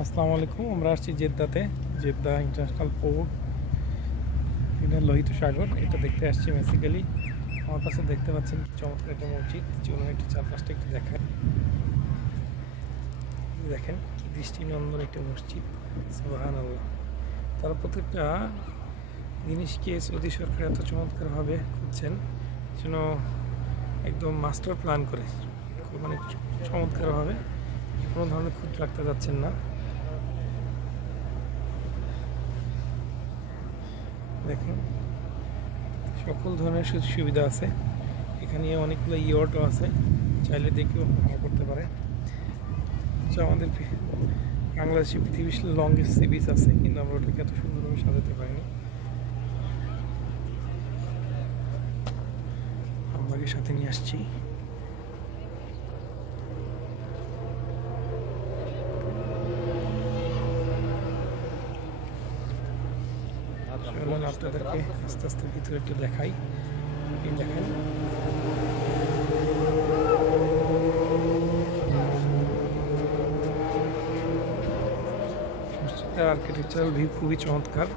আসসালামু আলাইকুম। আমরা আসছি জেদ্দাতে, জেদ্দা ইন্টারন্যাশনাল পোর্ট। এটা লোহিত সাগর, এটা দেখতে আসছি বেসিক্যালি। আমার পাশে দেখতে পাচ্ছেন কি চমৎকার একটা মসজিদ। চলুন একটু চারপাশটা একটু দেখায়। দেখেন কি দৃষ্টিনন্দন একটা মসজিদ, সুবহানাল্লাহ। তার প্রত্যেকটা জিনিসকে সৌদি সরকার এত চমৎকারভাবে করছেন যেন একদম মাস্টার প্ল্যান করে, মানে চমৎকারভাবে কোনো ধরনের খুঁত রাখতে যাচ্ছেন না। দেখেন সকল ধরনের সুযোগ সুবিধা আছে এখানে। অনেকগুলো ইয়টও আছে, চাইলে দেখেও ভাড়া করতে পারে। তো আমাদের বাংলাদেশে পৃথিবীর লংগেস্ট সি বিচ আছে, কিন্তু আমরা ওটাকে এত সুন্দরভাবে সাজাতে পারিনি। আমরাকে সাথে নিয়ে আসছি। চলুন আপনাদেরকে আস্তে আস্তে ভিতরে একটু দেখাই। এই দেখেন মসজিদটার আর্কিটেকচারাল ভিউ খুবই চমৎকার।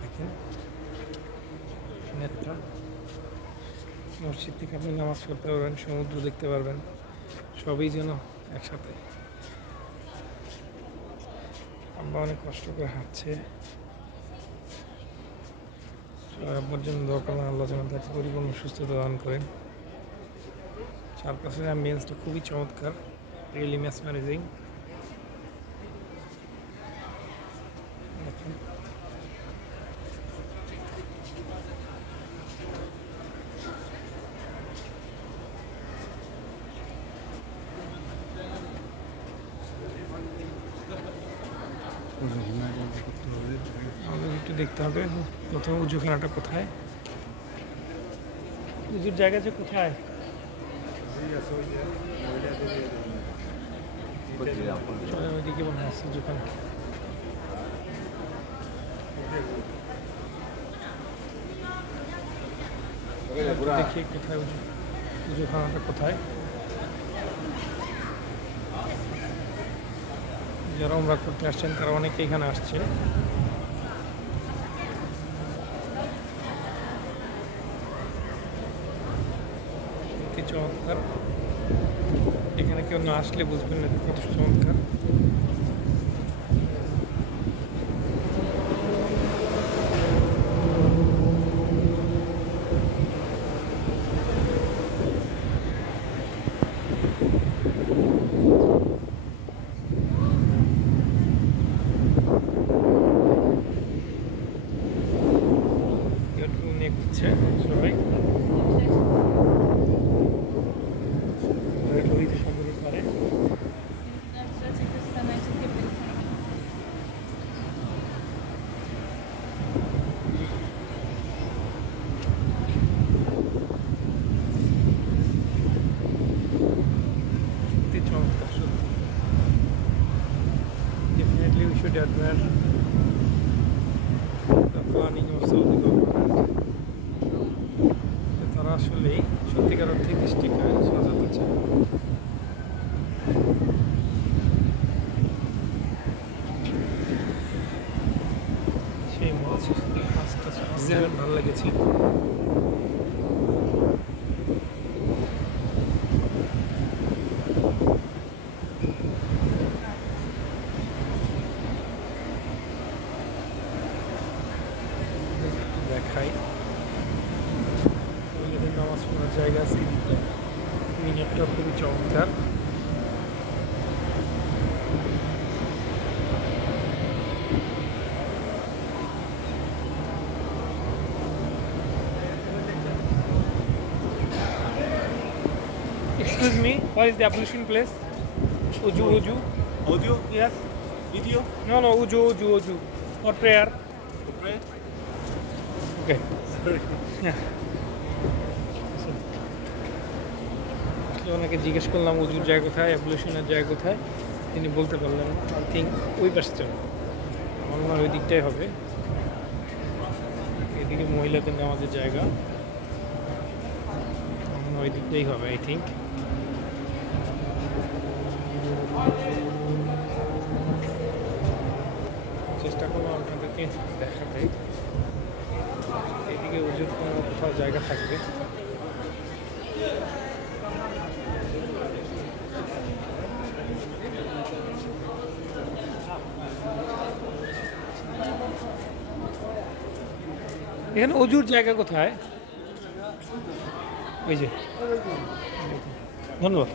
দেখেন নেটটা, মসজিদ থেকে আপনি নামাজ পড়তে পারবেন, সমুদ্র দেখতে পারবেন, সবই যেন একসাথে। আব্বা অনেক কষ্ট করে হাঁটছে, আব্বার জন্য দোয়া করবেন, আল্লাহ যেন তাকে পরিপূর্ণ সুস্থতা দান করেন। চারপাশের অ্যাম্বিয়েন্সটা খুবই চমৎকার, রিয়েলি মেসমারাইজিং। দেখেন আমাদের একটু দেখতে হবে প্রথমে উজুখানাটা কোথায়, উজুর জায়গা যে কোথায়। চলে ওইদিকে মনে হয় উজুখানা। দেখি কোথায় উজুখানাটা কোথায়। যারা উমরা করতে আসছেন তারা অনেকে এখানে আসছে। সত্যি চমৎকার, এখানে কেউ না আসলে বুঝবেন না কত চমৎকার। নিয়ে ঘুরছে সবাই লোহিত সাগরের পারে। সত্যি চমৎকার, সত্যি definitely we should admire the planning of Saudi government. তারা আসলেই সত্যিকার অর্থে দৃষ্টিকে সাজাতে চায়। সেই মাছটা ভালো লেগেছে। দেখাই নামাজ পড়ার জায়গা আছে, মিনিটটা খুবই চমৎকার। Excuse me, what is the ablution place? Uju, Uju. Audio? Yes. Video? No, no, Uju, Uju, Uju. For prayer. Okay. Okay. Sorry. Yeah. ওনাকে জিজ্ঞেস করলাম উজুর জায়গা কোথায়, অ্যাবলিউশনের জায়গা কোথায়, তিনি বলতে পারলেন। আই থিঙ্ক ওই পাশে, আমার মনে হয় ওই দিকটাই হবে। মহিলাদের নামাজের জায়গা। ওই দিকটাই হবে আই থিঙ্ক। চেষ্টা করবো আপনাদেরকে দেখাতে। এদিকে উজুর কোনো কোথাও জায়গা থাকবে। এখানে অজুর জায়গা কোথায়? ওই যে, ধন্যবাদ।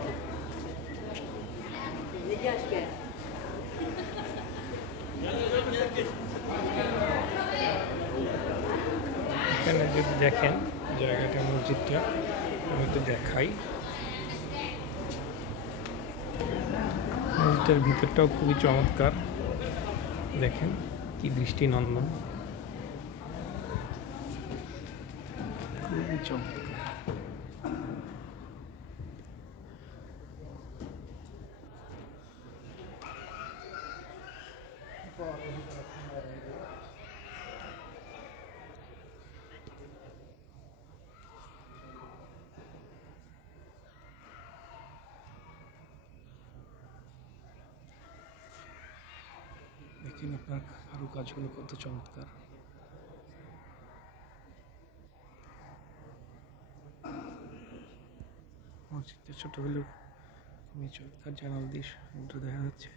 এখানে যদি দেখেন জায়গাটা, মসজিদটা আমি একটু দেখাই। মসজিদের ভিতরটাও খুবই চমৎকার, দেখেন কি দৃষ্টিনন্দন, খুবই চমৎকার। দেখেন আপনার কারুকাজগুলো কত চমৎকার। মসজিদটা ছোট হলেও খুবই চমৎকার, জানাল দিয়ে সমুদ্র দেখা যাচ্ছে।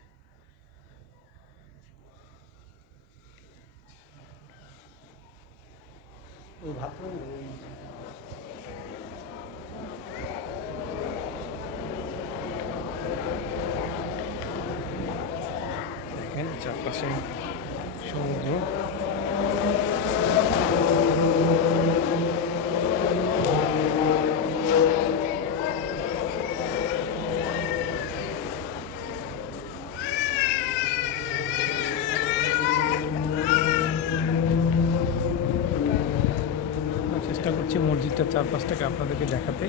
দেখেন চারপাশে সমুদ্র। চেষ্টা করছি মসজিদটার চারপাশটাকে আপনাদেরকে দেখাতে।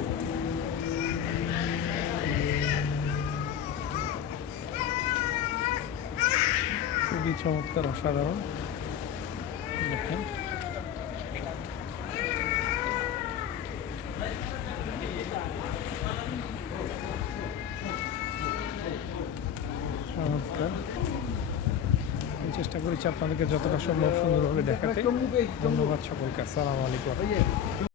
খুবই চমৎকার, অসাধারণ। দেখেন চমৎকার। আমি চেষ্টা করেছি আপনাদেরকে যতটা সম্ভব সুন্দরভাবে দেখাতে। ধন্যবাদ সকলকে। আসসালামু আলাইকুম।